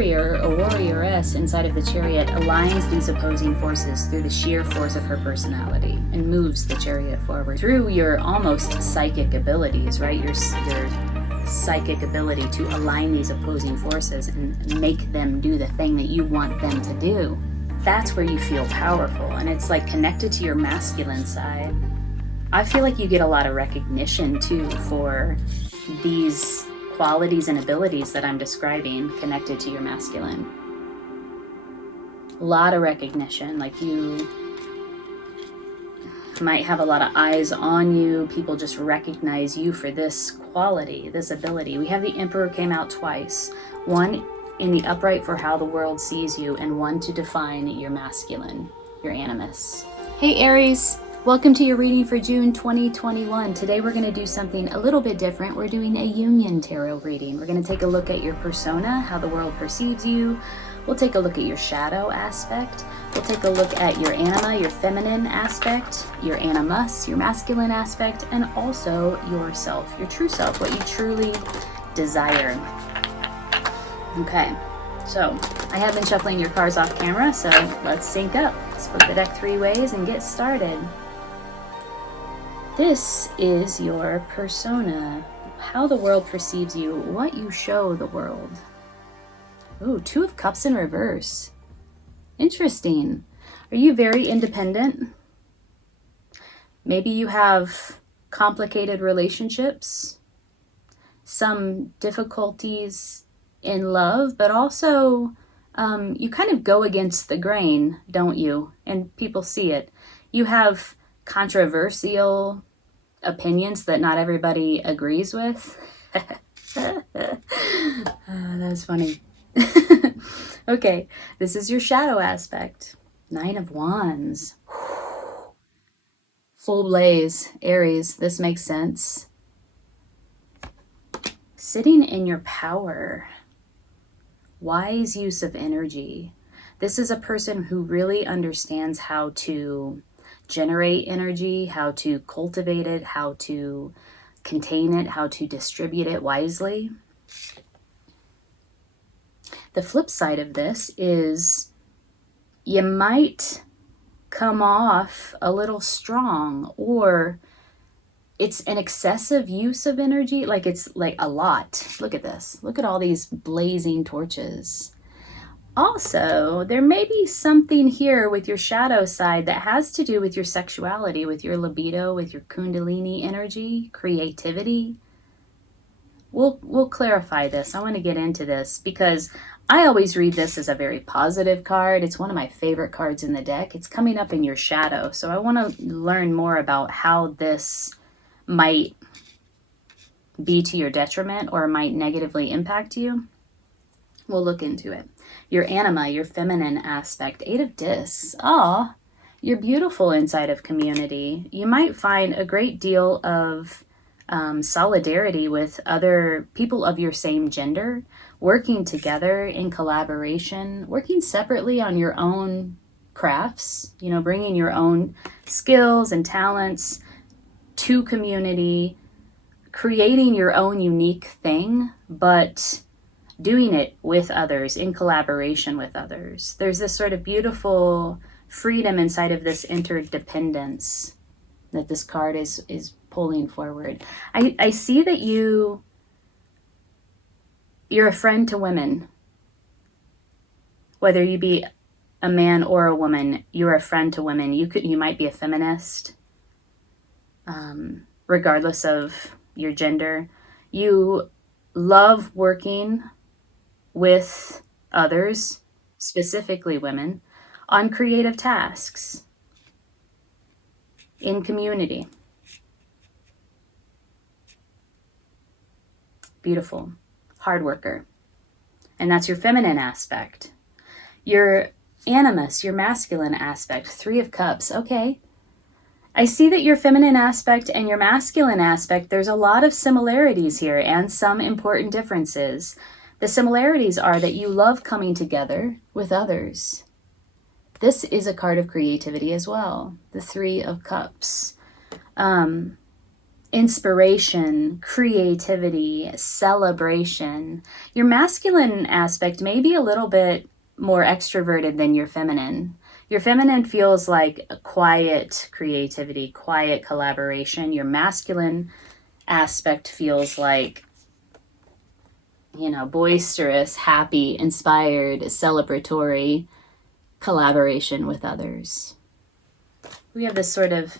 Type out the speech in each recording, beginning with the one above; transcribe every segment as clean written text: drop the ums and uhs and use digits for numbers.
warrior or warrioress inside of the chariot aligns these opposing forces through the sheer force of her personality and moves the chariot forward through your almost psychic abilities, right? Your psychic ability to align these opposing forces and make them do the thing that you want them to do. That's where you feel powerful, and it's like connected to your masculine side. I feel like you get a lot of recognition too for these qualities and abilities that I'm describing connected to your masculine. A lot of recognition, like you might have a lot of eyes on you. People just recognize you for this quality, this ability. We have the Emperor came out twice. One in the upright for how the world sees you, and one to define your masculine, your animus. Hey Aries, welcome to your reading for June 2021. Today we're going to do something a little bit different. We're doing a Jungian tarot reading. We're going to take a look at your persona, how the world perceives you. We'll take a look at your shadow aspect. We'll take a look at your anima, your feminine aspect, your animus, your masculine aspect, and also yourself, your true self, what you truly desire. Okay, so I have been shuffling your cards off camera, so let's sync up. Split the deck 3 ways and get started. This is your persona, how the world perceives you, what you show the world. Ooh, 2 of Cups in reverse. Interesting. Are you very independent? Maybe you have complicated relationships, some difficulties in love, but also you kind of go against the grain, don't you? And people see it. You have controversial opinions that not everybody agrees with. That's funny. Okay, this is your shadow aspect. 9 of Wands. Full blaze, Aries, this makes sense. Sitting in your power. Wise use of energy. This is a person who really understands how to generate energy, how to cultivate it, how to contain it, how to distribute it wisely. The flip side of this is you might come off a little strong, or it's an excessive use of energy, like it's like a lot. Look at this. Look at all these blazing torches. Also, there may be something here with your shadow side that has to do with your sexuality, with your libido, with your kundalini energy, creativity. We'll clarify this. I want to get into this because I always read this as a very positive card. It's one of my favorite cards in the deck. It's coming up in your shadow. So I want to learn more about how this might be to your detriment or might negatively impact you. We'll look into it. Your anima, your feminine aspect, 8 of Discs. Aw, you're beautiful inside of community. You might find a great deal of solidarity with other people of your same gender, working together in collaboration, working separately on your own crafts, you know, bringing your own skills and talents to community, creating your own unique thing, but doing it with others, in collaboration with others. There's this sort of beautiful freedom inside of this interdependence that this card is pulling forward. I see that you're a friend to women. Whether you be a man or a woman, you're a friend to women. You might be a feminist, regardless of your gender. You love working with others, specifically women, on creative tasks in community. Beautiful. Hard worker. And that's your feminine aspect. Your animus, your masculine aspect, 3 of Cups. Okay. I see that your feminine aspect and your masculine aspect, there's a lot of similarities here and some important differences. The similarities are that you love coming together with others. This is a card of creativity as well. The 3 of Cups. inspiration, creativity, celebration. Your masculine aspect may be a little bit more extroverted than your feminine. Your feminine feels like a quiet creativity, quiet collaboration. Your masculine aspect feels like, boisterous, happy, inspired, celebratory collaboration with others. We have this sort of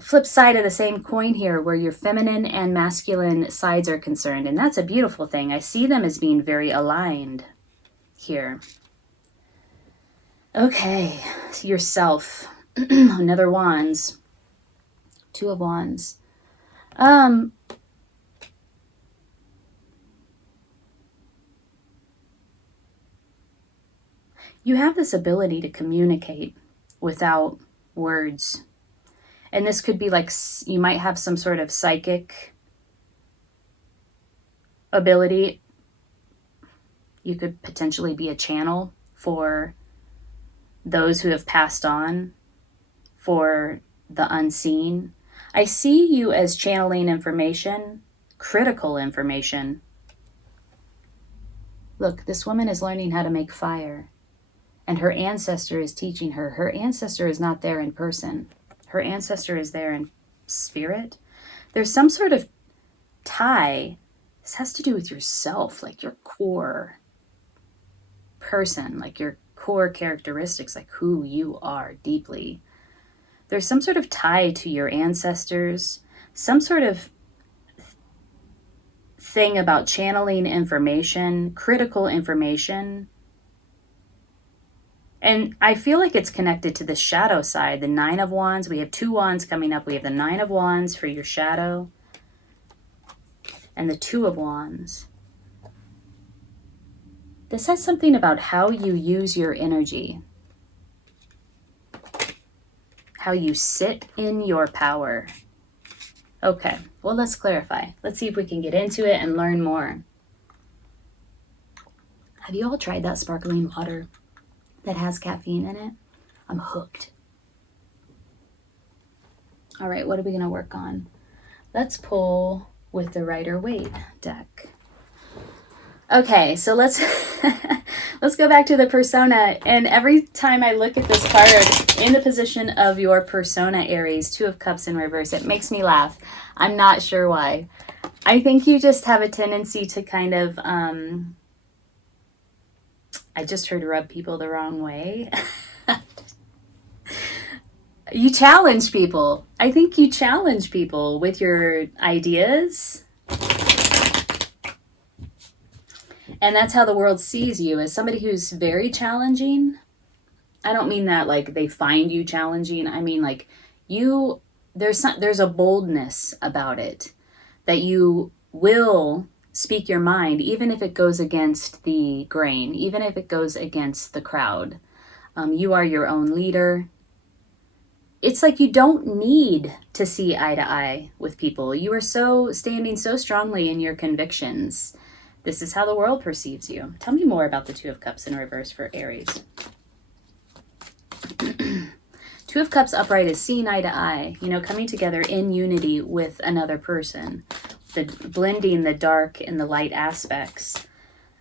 flip side of the same coin here where your feminine and masculine sides are concerned, and that's a beautiful thing. I see them as being very aligned here. Okay, yourself. Another wands. Two of wands. You have this ability to communicate without words. And this could be like, you might have some sort of psychic ability. You could potentially be a channel for those who have passed on, for the unseen. I see you as channeling information, critical information. Look, this woman is learning how to make fire, and her ancestor is teaching her. Her ancestor is not there in person. Her ancestor is there in spirit. There's some sort of tie. This has to do with yourself, like your core person, like your core characteristics, like who you are deeply. There's some sort of tie to your ancestors, some sort of thing about channeling information, critical information. And I feel like it's connected to the shadow side, the Nine of Wands. We have two wands coming up. We have the Nine of Wands for your shadow and the Two of Wands. This has something about how you use your energy, how you sit in your power. Okay, well, let's clarify. Let's see if we can get into it and learn more. Have you all tried that sparkling water that has caffeine in it? I'm hooked. All right, what are we going to work on? Let's pull with the Ryder Waite deck. Okay, so let's let's go back to the persona. And every time I look at this card in the position of your persona, Aries, Two of Cups in reverse, it makes me laugh. I'm not sure why. I think you just have a tendency to kind of, I just heard rub people the wrong way. You challenge people. I think you challenge people with your ideas. And that's how the world sees you, as somebody who's very challenging. I don't mean that like they find you challenging. I mean like there's a boldness about it, that you will speak your mind, even if it goes against the grain, even if it goes against the crowd. You are your own leader. It's like you don't need to see eye to eye with people. You are standing so strongly in your convictions. This is how the world perceives you. Tell me more about the Two of Cups in reverse for Aries. Two of Cups upright is seeing eye to eye, coming together in unity with another person, blending the dark and the light aspects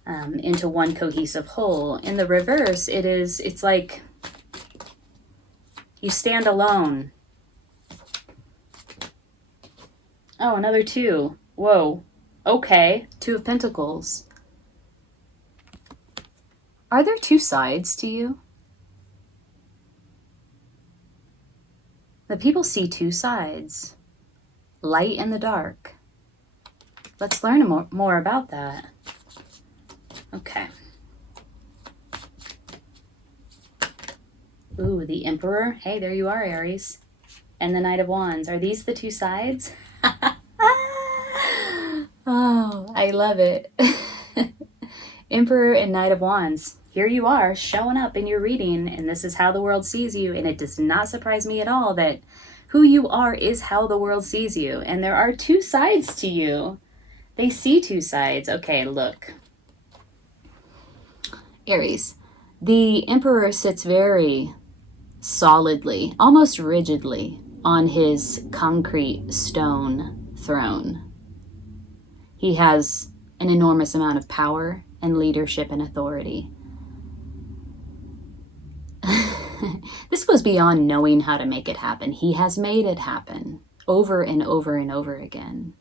into one cohesive whole. In the reverse, it's like you stand alone. Oh, another two. Whoa. Okay, Two of Pentacles. Are there two sides to you? The people see two sides, light and the dark. Let's learn more about that. Okay. Ooh, the Emperor. Hey, there you are, Aries. And the Knight of Wands. Are these the two sides? Oh, I love it. Emperor and Knight of Wands. Here you are, showing up in your reading, and this is how the world sees you. And it does not surprise me at all that who you are is how the world sees you. And there are two sides to you. They see two sides. Okay, look. Aries. The Emperor sits very solidly, almost rigidly on his concrete stone throne. He has an enormous amount of power and leadership and authority. This goes beyond knowing how to make it happen. He has made it happen over and over and over again.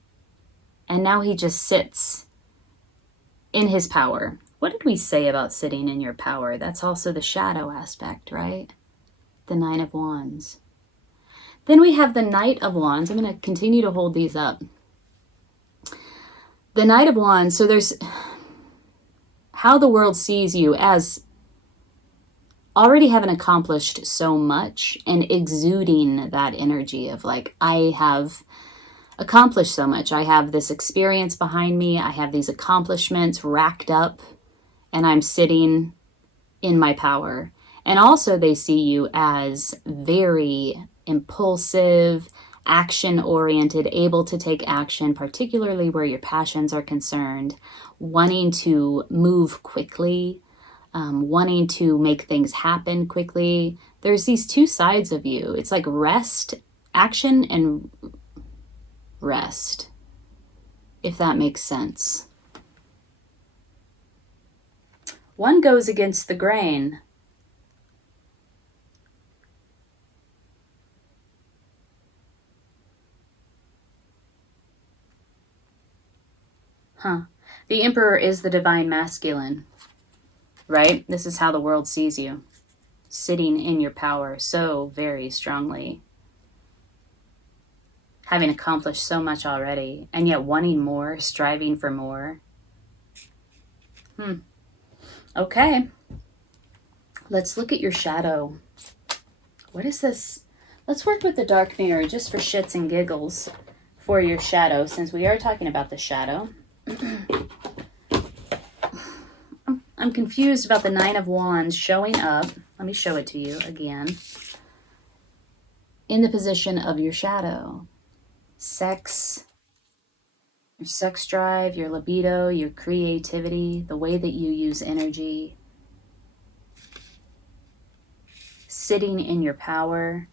And now he just sits in his power. What did we say about sitting in your power? That's also the shadow aspect, right? The Nine of Wands. Then we have the Knight of Wands. I'm going to continue to hold these up. The Knight of Wands, so there's how the world sees you as already having accomplished so much and exuding that energy of like, I have accomplished so much. I have this experience behind me. I have these accomplishments racked up, and I'm sitting in my power. And also they see you as very impulsive, action-oriented, able to take action, particularly where your passions are concerned, wanting to move quickly, wanting to make things happen quickly. There's these two sides of you. It's like rest, action, and rest, if that makes sense. One goes against the grain. The Emperor is the divine masculine, right? This is how the world sees you, sitting in your power so very strongly, having accomplished so much already, and yet wanting more, striving for more. Okay. Let's look at your shadow. What is this? Let's work with the dark mirror just for shits and giggles for your shadow, since we are talking about the shadow. I'm confused about the Nine of Wands showing up. Let me show it to you again. In the position of your shadow. Sex, your sex drive, your libido, your creativity, the way that you use energy. Sitting in your power.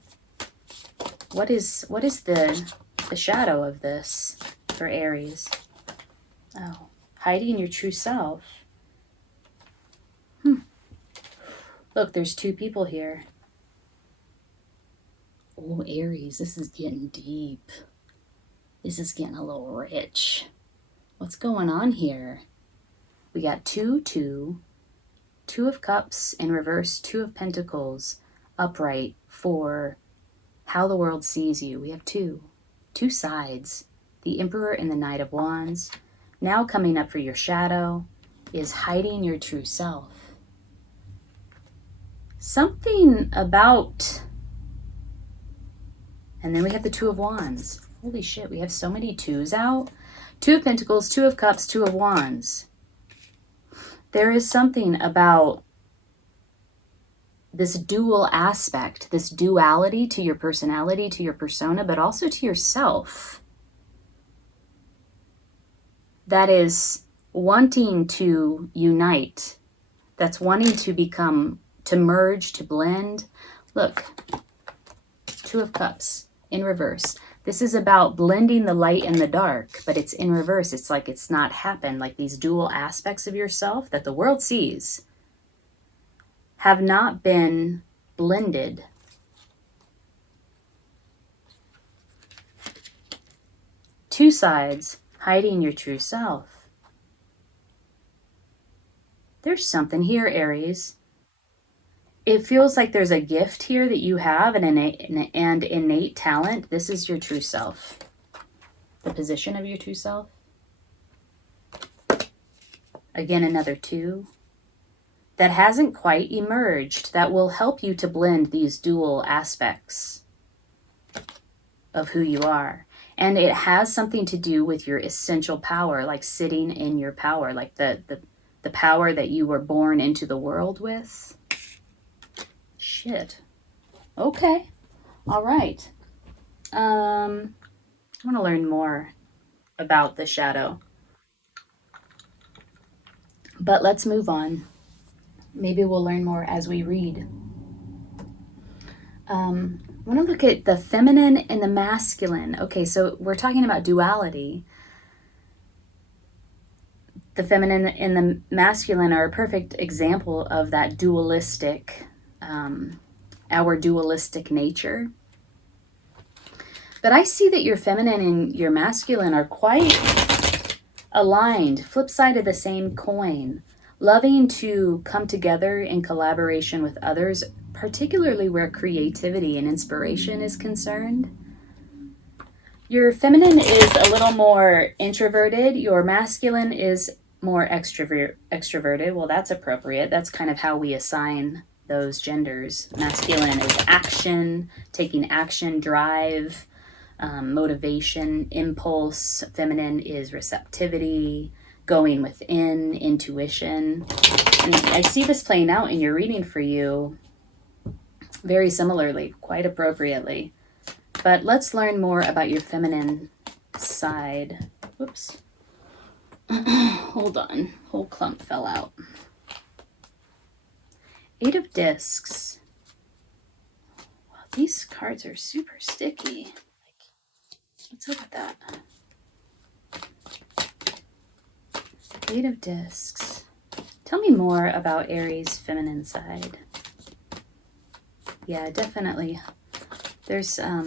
What is the shadow of this for Aries? Oh, hiding your true self. Look, there's two people here. Oh, Aries, this is getting deep. This is getting a little rich. What's going on here? We got 2, 2, 2 of Cups in reverse, 2 of Pentacles upright for how the world sees you. We have two sides, the Emperor and the Knight of Wands. Now coming up for your shadow is hiding your true self. Something about, and then we have the 2 of Wands. Holy shit, we have so many 2s out. 2 of Pentacles, 2 of Cups, 2 of Wands. There is something about this dual aspect, this duality to your personality, to your persona, but also to yourself. That is wanting to unite. That's wanting to become, to merge, to blend. Look, 2 of Cups in reverse. This is about blending the light and the dark, but it's in reverse. It's like it's not happened. Like these dual aspects of yourself that the world sees have not been blended. Two sides hiding your true self. There's something here, Aries. It feels like there's a gift here that you have, an innate talent. This is your true self. The position of your true self. Again, another 2. That hasn't quite emerged, that will help you to blend these dual aspects of who you are. And it has something to do with your essential power, like sitting in your power, like the power that you were born into the world with. Shit. Okay. All right. I want to learn more about the shadow. But let's move on. Maybe we'll learn more as we read. I want to look at the feminine and the masculine. Okay, so we're talking about duality. The feminine and the masculine are a perfect example of that dualistic, our dualistic nature. But I see that your feminine and your masculine are quite aligned, flip side of the same coin, loving to come together in collaboration with others, particularly where creativity and inspiration is concerned. Your feminine is a little more introverted. Your masculine is more extroverted. Well, that's appropriate. That's kind of how we assign those genders. Masculine is action, taking action, drive, motivation, impulse. Feminine is receptivity, going within, intuition. And I see this playing out in your reading for you very similarly, quite appropriately. But let's learn more about your feminine side. Whoops. Hold on. Whole clump fell out. 8 of Discs. Wow, these cards are super sticky. What's up with that? 8 of Discs. Tell me more about Aries' feminine side. Yeah, definitely. There's I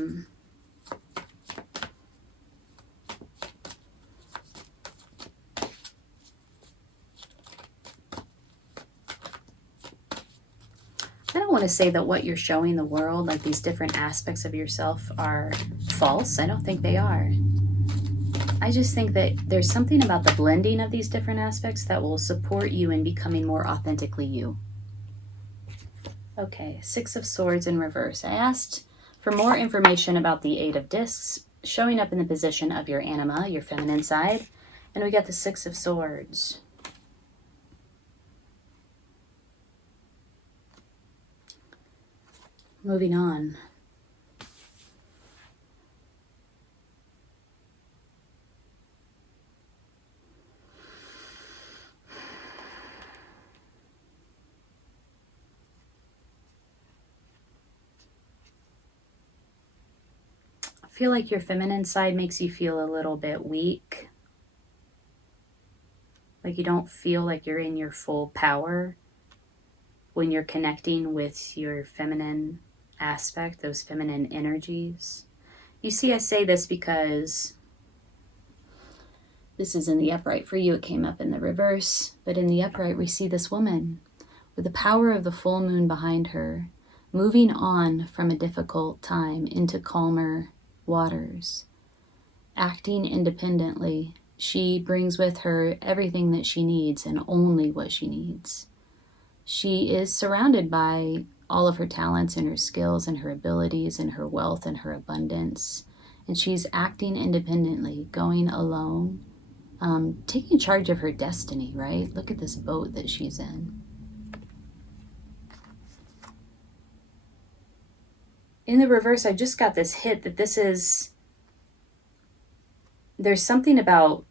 don't want to say that what you're showing the world, like these different aspects of yourself, are false. I don't think they are. I just think that there's something about the blending of these different aspects that will support you in becoming more authentically you. Okay, 6 of Swords in reverse. I asked for more information about the 8 of Discs showing up in the position of your anima, your feminine side, and we got the 6 of Swords. Moving on. I feel like your feminine side makes you feel a little bit weak. Like you don't feel like you're in your full power when you're connecting with your feminine aspect, those feminine energies. You see, I say this because this is in the upright for you. It came up in the reverse, but in the upright we see this woman with the power of the full moon behind her, moving on from a difficult time into calmer waters, acting independently. She brings with her everything that she needs and only what she needs. She is surrounded by all of her talents and her skills and her abilities and her wealth and her abundance. And she's acting independently, going alone, taking charge of her destiny, right? Look at this boat that she's in. In the reverse, I just got this hit that there's something about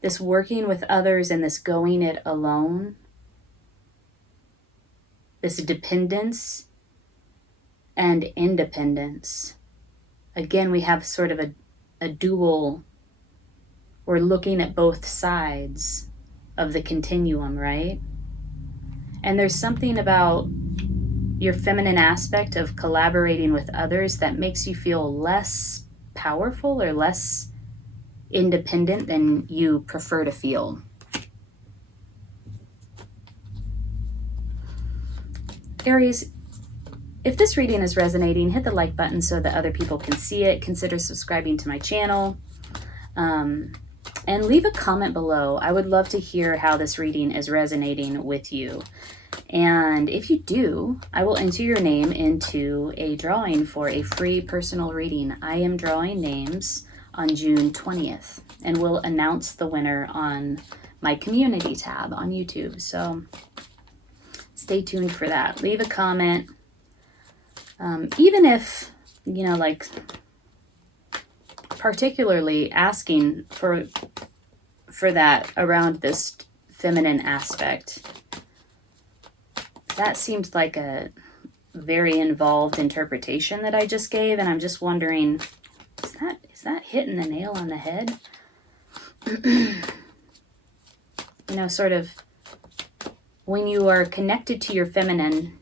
this working with others and this going it alone, this dependence and independence. Again, we have sort of a dual, we're looking at both sides of the continuum, right? And there's something about your feminine aspect of collaborating with others that makes you feel less powerful or less independent than you prefer to feel. Aries, if this reading is resonating, hit the like button so that other people can see it. Consider subscribing to my channel. And leave a comment below. I would love to hear how this reading is resonating with you. And if you do, I will enter your name into a drawing for a free personal reading. I am drawing names on June 20th, and we'll announce the winner on my community tab on YouTube. So stay tuned for that. Leave a comment. Even if, like, particularly asking for that around this feminine aspect. that seemed like a very involved interpretation that I just gave, and I'm just wondering, is that hitting the nail on the head? You know, sort of when you are connected to your feminine,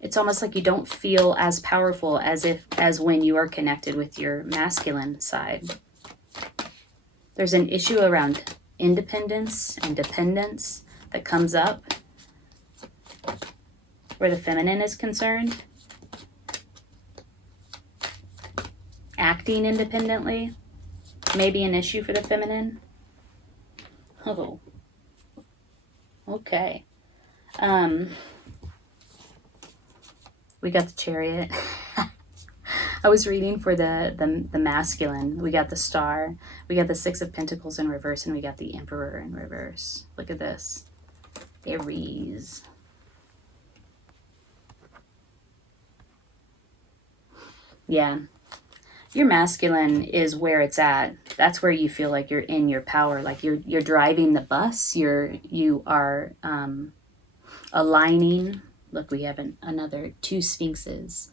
it's almost like you don't feel as powerful as when you are connected with your masculine side. There's an issue around independence and dependence that comes up where the feminine is concerned. Acting independently may be an issue for the feminine. Oh, okay. We got the Chariot. I was reading for the masculine. We got the Star. We got the Six of Pentacles in reverse, and we got the Emperor in reverse. Look at this. Aries. Yeah. Your masculine is where it's at. That's where you feel like you're in your power, like you're driving the bus. You are aligning. Look, we have another 2 Sphinxes.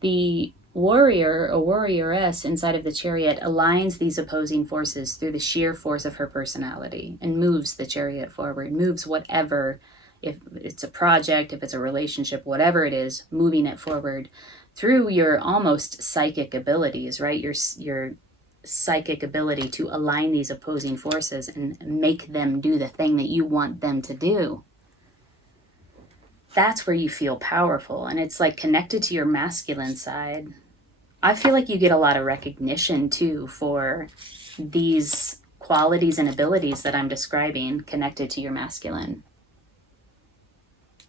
The warrior, a warrioress inside of the Chariot, aligns these opposing forces through the sheer force of her personality and moves the Chariot forward, moves whatever, if it's a project, if it's a relationship, whatever it is, moving it forward through your almost psychic abilities, right? Your psychic ability to align these opposing forces and make them do the thing that you want them to do. That's where you feel powerful, and it's like connected to your masculine side. I feel like you get a lot of recognition too for these qualities and abilities that I'm describing connected to your masculine.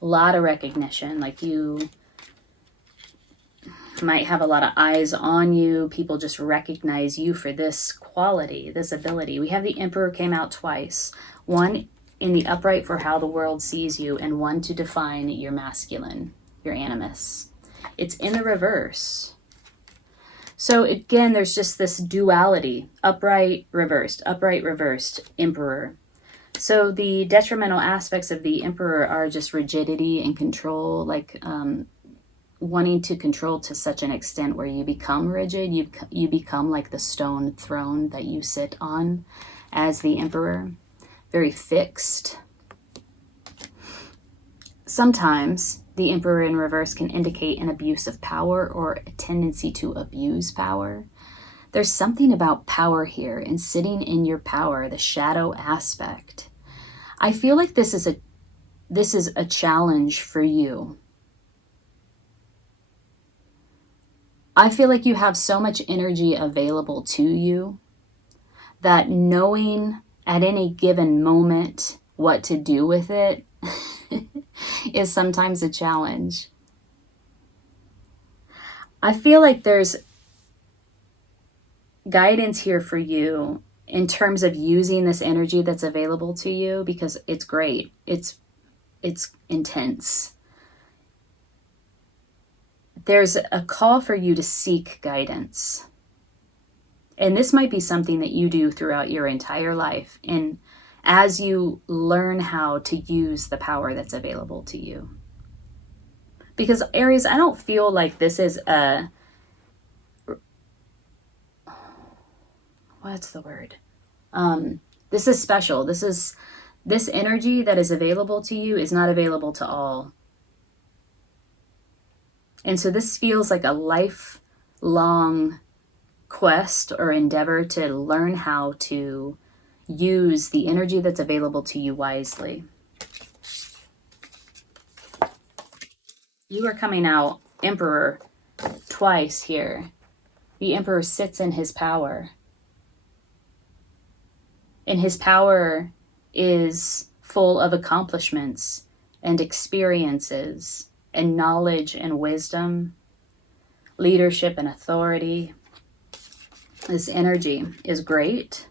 A lot of recognition, like you might have a lot of eyes on you. People just recognize you for this quality, this ability. We have the Emperor came out twice. One in the upright for how the world sees you, and one to define your masculine, your animus. It's in the reverse. So again, there's just this duality, upright, reversed, Emperor. So the detrimental aspects of the Emperor are just rigidity and control, like wanting to control to such an extent where you become rigid, you become like the stone throne that you sit on as the Emperor, very fixed. Sometimes the Emperor in reverse can indicate an abuse of power or a tendency to abuse power. There's something about power here and sitting in your power, the shadow aspect. I feel like this is a challenge for you. I feel like you have so much energy available to you that knowing at any given moment what to do with it is sometimes a challenge. I feel like there's guidance here for you in terms of using this energy that's available to you, because it's great. It's intense. There's a call for you to seek guidance. And this might be something that you do throughout your entire life, and as you learn how to use the power that's available to you. Because Aries, I don't feel like this is what's the word? This is special. This energy that is available to you is not available to all. And so this feels like a lifelong quest or endeavor to learn how to use the energy that's available to you wisely. You are coming out Emperor twice here. The Emperor sits in his power. And his power is full of accomplishments and experiences and knowledge and wisdom, leadership and authority. This energy is great.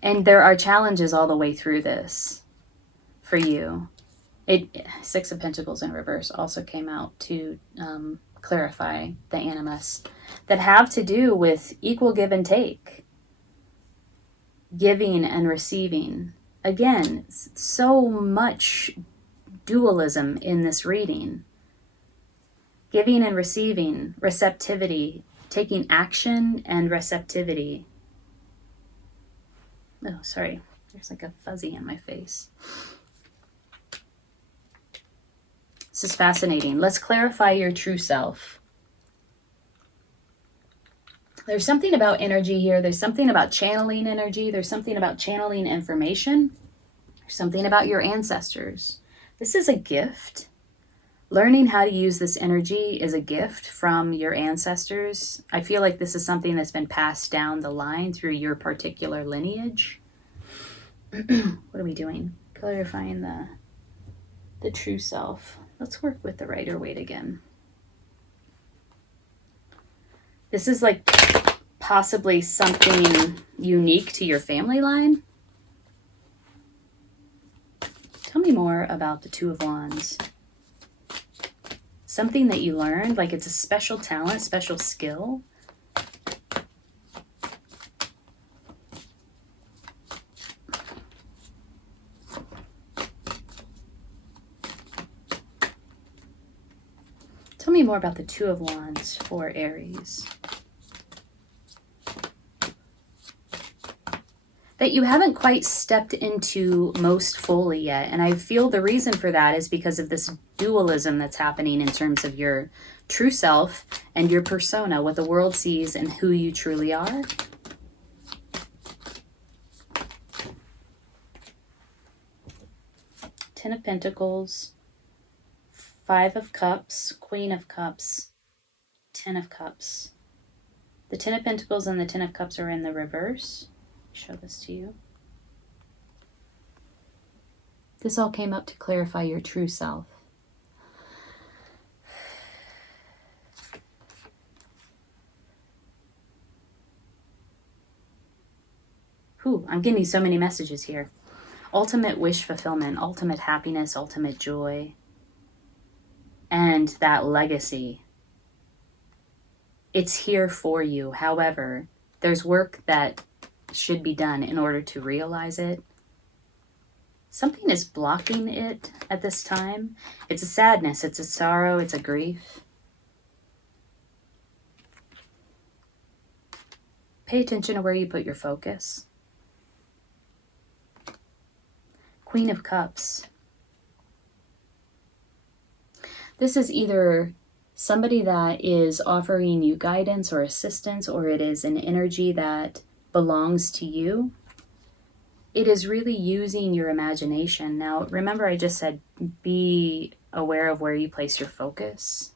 And there are challenges all the way through this for you. Six of Pentacles in reverse also came out to clarify the animus that have to do with equal give and take, giving and receiving. Again, so much dualism in this reading. Giving and receiving, receptivity, taking action and receptivity. Oh, sorry. There's like a fuzzy in my face. This is fascinating. Let's clarify your true self. There's something about energy here. There's something about channeling energy. There's something about channeling information. There's something about your ancestors. This is a gift. Learning how to use this energy is a gift from your ancestors. I feel like this is something that's been passed down the line through your particular lineage. What are we doing? Clarifying the true self. Let's work with the Ryder Waite again. This is like possibly something unique to your family line. Tell me more about the Two of Wands. Something that you learned, like it's a special talent, special skill. Tell me more about the Two of Wands for Aries. That you haven't quite stepped into most fully yet. And I feel the reason for that is because of this dualism that's happening in terms of your true self and your persona, what the world sees and who you truly are. Ten of Pentacles, Five of Cups, Queen of Cups, Ten of Cups. The Ten of Pentacles and the Ten of Cups are in the reverse. Show this to you. This all came up to clarify your true self. I'm getting so many messages here. Ultimate wish fulfillment, ultimate happiness, ultimate joy, and that legacy. It's here for you. However, there's work that should be done in order to realize it. Something is blocking it at this time. It's a sadness, it's a sorrow, it's a grief. Pay attention to where you put your focus. Queen of Cups. This is either somebody that is offering you guidance or assistance, or it is an energy that belongs to you. It is really using your imagination. Now, remember I just said be aware of where you place your focus.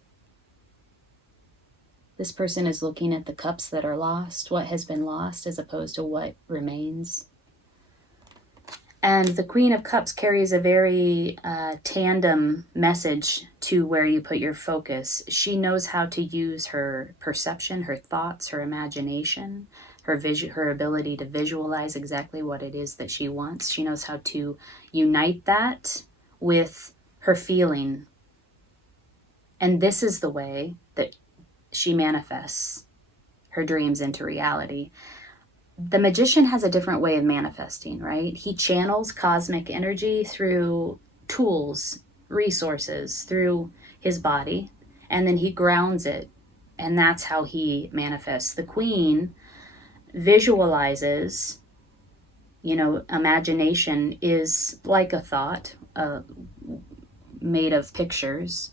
This person is looking at the cups that are lost, what has been lost as opposed to what remains. And the Queen of Cups carries a very tandem message to where you put your focus. She knows how to use her perception, her thoughts, her imagination, her ability to visualize exactly what it is that she wants. She knows how to unite that with her feeling. And this is the way that she manifests her dreams into reality. The magician has a different way of manifesting, right? He channels cosmic energy through tools, resources, through his body, and then he grounds it. And that's how he manifests. The queen visualizes, imagination is like a thought made of pictures.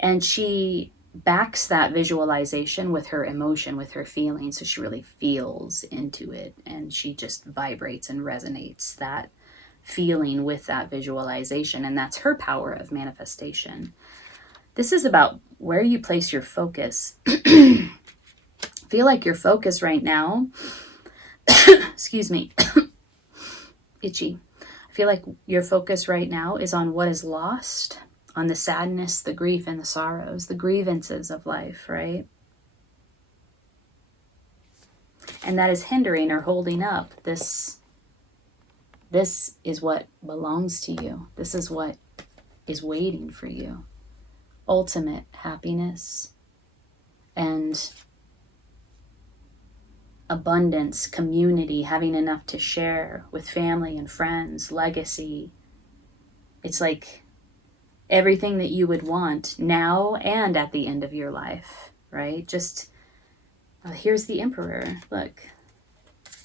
And she backs that visualization with her emotion, with her feeling. So she really feels into it, and she just vibrates and resonates that feeling with that visualization. And that's her power of manifestation. This is about where you place your focus. Feel like your focus right now, excuse me, itchy. I feel like your focus right now is on what is lost, on the sadness, the grief, and the sorrows, the grievances of life, right? And that is hindering or holding up this is what belongs to you. This is what is waiting for you. Ultimate happiness and abundance, community, having enough to share with family and friends, legacy. It's like everything that you would want now and at the end of your life, right? Just, here's the Emperor. Look,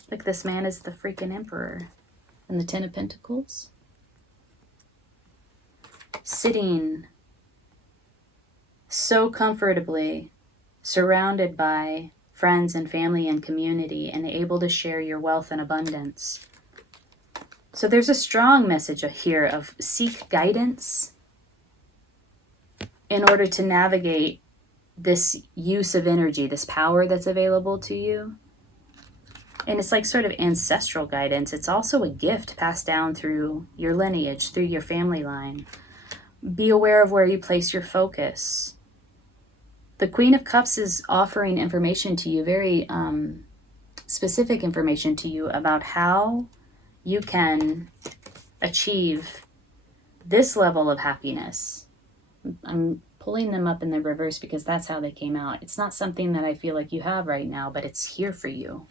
this man is the freaking Emperor. And the Ten of Pentacles. Sitting so comfortably, surrounded by friends and family and community, and able to share your wealth and abundance. So there's a strong message here of seek guidance in order to navigate this use of energy, this power that's available to you. And it's like sort of ancestral guidance. It's also a gift passed down through your lineage, through your family line. Be aware of where you place your focus. The Queen of Cups is offering information to you, very specific information to you about how you can achieve this level of happiness. I'm pulling them up in the reverse because that's how they came out. It's not something that I feel like you have right now, but it's here for you.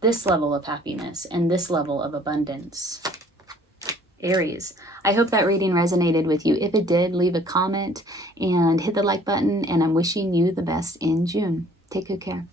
This level of happiness and this level of abundance. Aries, I hope that reading resonated with you. If it did, leave a comment and hit the like button, and I'm wishing you the best in June. Take good care.